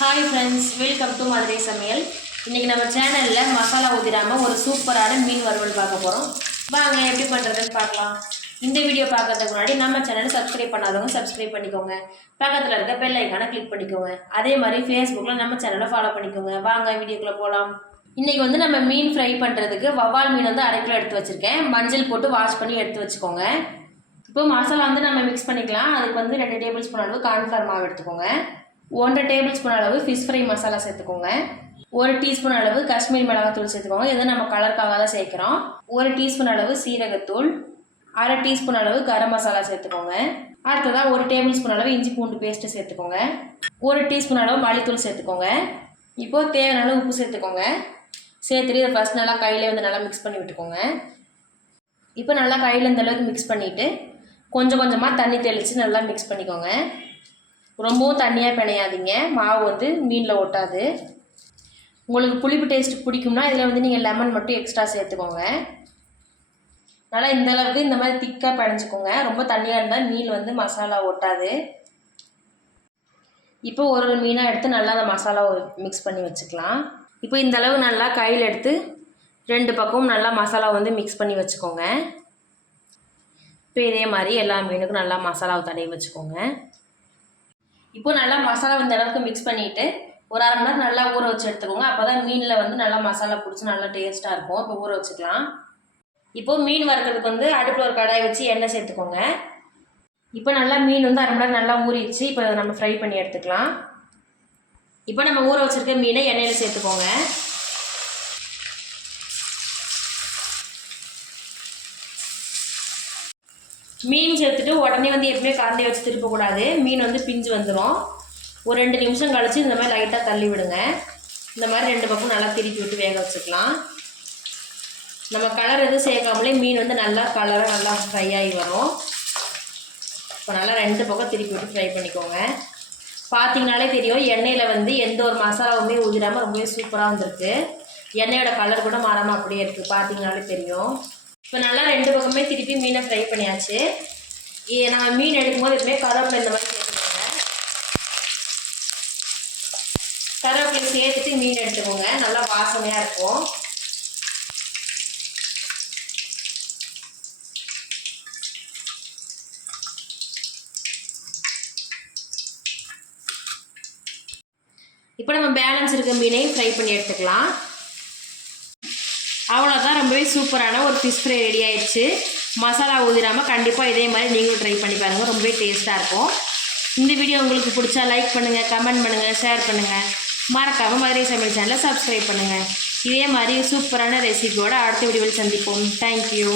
Hi friends welcome to Madurai சமையல் இன்றைக்கி நம்ம சேனலில் மசாலா ஊதிராமல் ஒரு சூப்பரான மீன் வறுவல் பார்க்க போகிறோம் வாங்க எப்படி பண்ணுறதுன்னு பார்க்கலாம். இந்த வீடியோ பார்க்கறதுக்கு முன்னாடி நம்ம சேனலை சப்ஸ்கிரைப் பண்ணாதவங்க சப்ஸ்கிரைப் பண்ணிக்கோங்க. பக்கத்தில் இருக்க பெல் ஐக்கானை கிளிக் பண்ணிக்கோங்க. அதே மாதிரி ஃபேஸ்புக்கில் நம்ம சேனலை ஃபாலோ பண்ணிக்கோங்க. வாங்க வீடியோக்குள்ளே போகலாம் இன்றைக்கி வந்து நம்ம மீன் ஃப்ரை பண்ணுறதுக்கு வவ்வால் மீன் வந்து அரை கிலோ எடுத்து வச்சுருக்கேன். மஞ்சள் போட்டு வாஷ் பண்ணி எடுத்து வச்சுக்கோங்க. இப்போ மசாலா வந்து நம்ம மிக்ஸ் பண்ணிக்கலாம். அதுக்கு வந்து ரெண்டு டேபிள் ஸ்பூன் அளவு கார்ன்ஃப்ளவர் மாவு எடுத்துக்கோங்க. ஒன்றரை டேபிள் ஸ்பூன் அளவு ஃபிஷ் ஃப்ரை மசாலா சேர்த்துக்கோங்க. ஒரு டீஸ்பூன் அளவு காஷ்மீரி மிளகாத்தூள் சேர்த்துக்கோங்க. இது நம்ம கலருக்காக தான் சேர்க்குறோம். ஒரு டீஸ்பூன் அளவு சீரகத்தூள். அரை டீஸ்பூன் அளவு கரம் மசாலா சேர்த்துக்கோங்க. அடுத்ததாக ஒரு டேபிள் ஸ்பூன் அளவு இஞ்சி பூண்டு பேஸ்ட்டு சேர்த்துக்கோங்க. ஒரு டீஸ்பூன் அளவு மல்லித்தூள் சேர்த்துக்கோங்க. இப்போது தேவையான அளவு உப்பு சேர்த்துக்கோங்க. சேர்த்துட்டு இதை ஃபஸ்ட் நல்லா கையிலே வந்து நல்லா மிக்ஸ் பண்ணி விட்டுக்கோங்க. இப்போ நல்லா கையில் இந்த அளவுக்கு மிக்ஸ் பண்ணிவிட்டு கொஞ்சம் கொஞ்சமாக தண்ணி தெளித்து நல்லா மிக்ஸ் பண்ணிக்கோங்க. ரொம்பவும் தண்ணியாக பிணையாதீங்க. மாவு வந்து மீனில் ஒட்டாது. உங்களுக்கு புளிப்பு டேஸ்ட் பிடிக்கும்னா இதில் வந்து நீங்கள் லெமன் மட்டும் எக்ஸ்ட்ரா சேர்த்துக்கோங்க. நல்லா இந்த அளவுக்கு இந்த மாதிரி திக்காக பிணைஞ்சிக்கோங்க. ரொம்ப தண்ணியாக இருந்தால் மீன் வந்து மசாலா ஒட்டாது. இப்போ ஒரு ஒரு மீனாக எடுத்து நல்லா அந்த மசாலாவை மிக்ஸ் பண்ணி வச்சுக்கலாம். இப்போ இந்த அளவு நல்லா கையில் எடுத்து ரெண்டு பக்கமும் நல்லா மசாலா வந்து மிக்ஸ் பண்ணி வச்சுக்கோங்க. இப்போ இதே மாதிரி எல்லா மீனுக்கும் நல்லா மசாலாவை தடவி வச்சுக்கோங்க. இப்போ நல்லா மசாலா இந்த அளவுக்கு மிக்ஸ் பண்ணிவிட்டு ஒரு அரை மணி நேரம் நல்லா ஊற வச்சு எடுத்துக்கோங்க. அப்போ தான் மீனில் வந்து நல்லா மசாலா பிடிச்சி நல்லா டேஸ்ட்டாக இருக்கும். இப்போ ஊற வச்சுக்கலாம். இப்போது மீன் வறுக்கிறதுக்கு வந்து அடுப்பில் ஒரு கடாய் வச்சு எண்ணெய் சேர்த்துக்கோங்க. இப்போ நல்லா மீன் வந்து அரை மணி நேரம் நல்லா ஊறிடுச்சு. இப்போ நம்ம ஃப்ரை பண்ணி எடுத்துக்கலாம். இப்போ நம்ம ஊற வச்சுருக்க மீனை எண்ணெயில் சேர்த்துக்கோங்க. மீன் சேர்த்துட்டு உடனே வந்து எப்பவுமே கரண்டி வச்சு திருப்பக்கூடாது. மீன் வந்து பிஞ்சு வந்துடும் ஒரு ரெண்டு நிமிஷம் கழித்து இந்த மாதிரி லைட்டாக தள்ளி விடுங்க. இந்த மாதிரி ரெண்டு பக்கம் நல்லா திருப்பி விட்டு வேக வச்சுக்கலாம். நம்ம கலர் எதுவும் சேர்க்காமலே மீன் வந்து நல்லா கலராக நல்லா ஃப்ரை ஆகி வரும். இப்போ நல்லா ரெண்டு பக்கம் திருப்பி விட்டு ஃப்ரை பண்ணிக்கோங்க. பார்த்தீங்கனாலே தெரியும் எண்ணெயில் வந்து எந்த ஒரு மசாலாவுமே ஊதிடாமல் ரொம்பவே சூப்பராக வந்திருக்கு. எண்ணெயோட கலர் கூட மாறாமல் அப்படியே இருக்குது பார்த்தீங்கனாலே தெரியும். இப்போ நல்லா ரெண்டு பக்கமே திருப்பி மீனை ஃப்ரை பண்ணியாச்சு. இ- நம்ம மீன் எடுக்கும்போது எப்பவுமே கருவேப்பிலை இந்த மாதிரி சேர்த்துக்கோங்க. கருவேப்பிலை சேர்த்துட்டு மீன் எடுத்துக்கோங்க. நல்லா வாசனையாக இருக்கும். இப்போ நம்ம பேலன்ஸ் இருக்க மீனையும் ஃப்ரை பண்ணி எடுத்துக்கலாம். அவ்வளோதான் ரொம்பவே சூப்பரான ஒரு ஃபிஷ் ஃப்ரை ரெடி ஆயிடுச்சு. மசாலா ஊதிராமல் கண்டிப்பாக இதே மாதிரி நீங்களும் ட்ரை பண்ணி பாருங்கள் ரொம்பவே டேஸ்ட்டாக இருக்கும். இந்த வீடியோ உங்களுக்கு பிடிச்சா லைக் பண்ணுங்கள் கமெண்ட் பண்ணுங்கள் ஷேர் பண்ணுங்கள் மறக்காமல் மதுரை சமையல் சேனலை சப்ஸ்கிரைப் பண்ணுங்கள் இதே மாதிரி சூப்பரான ரெசிபியோடு அடுத்த வீடியோவில் சந்திப்போம். தேங்க்யூ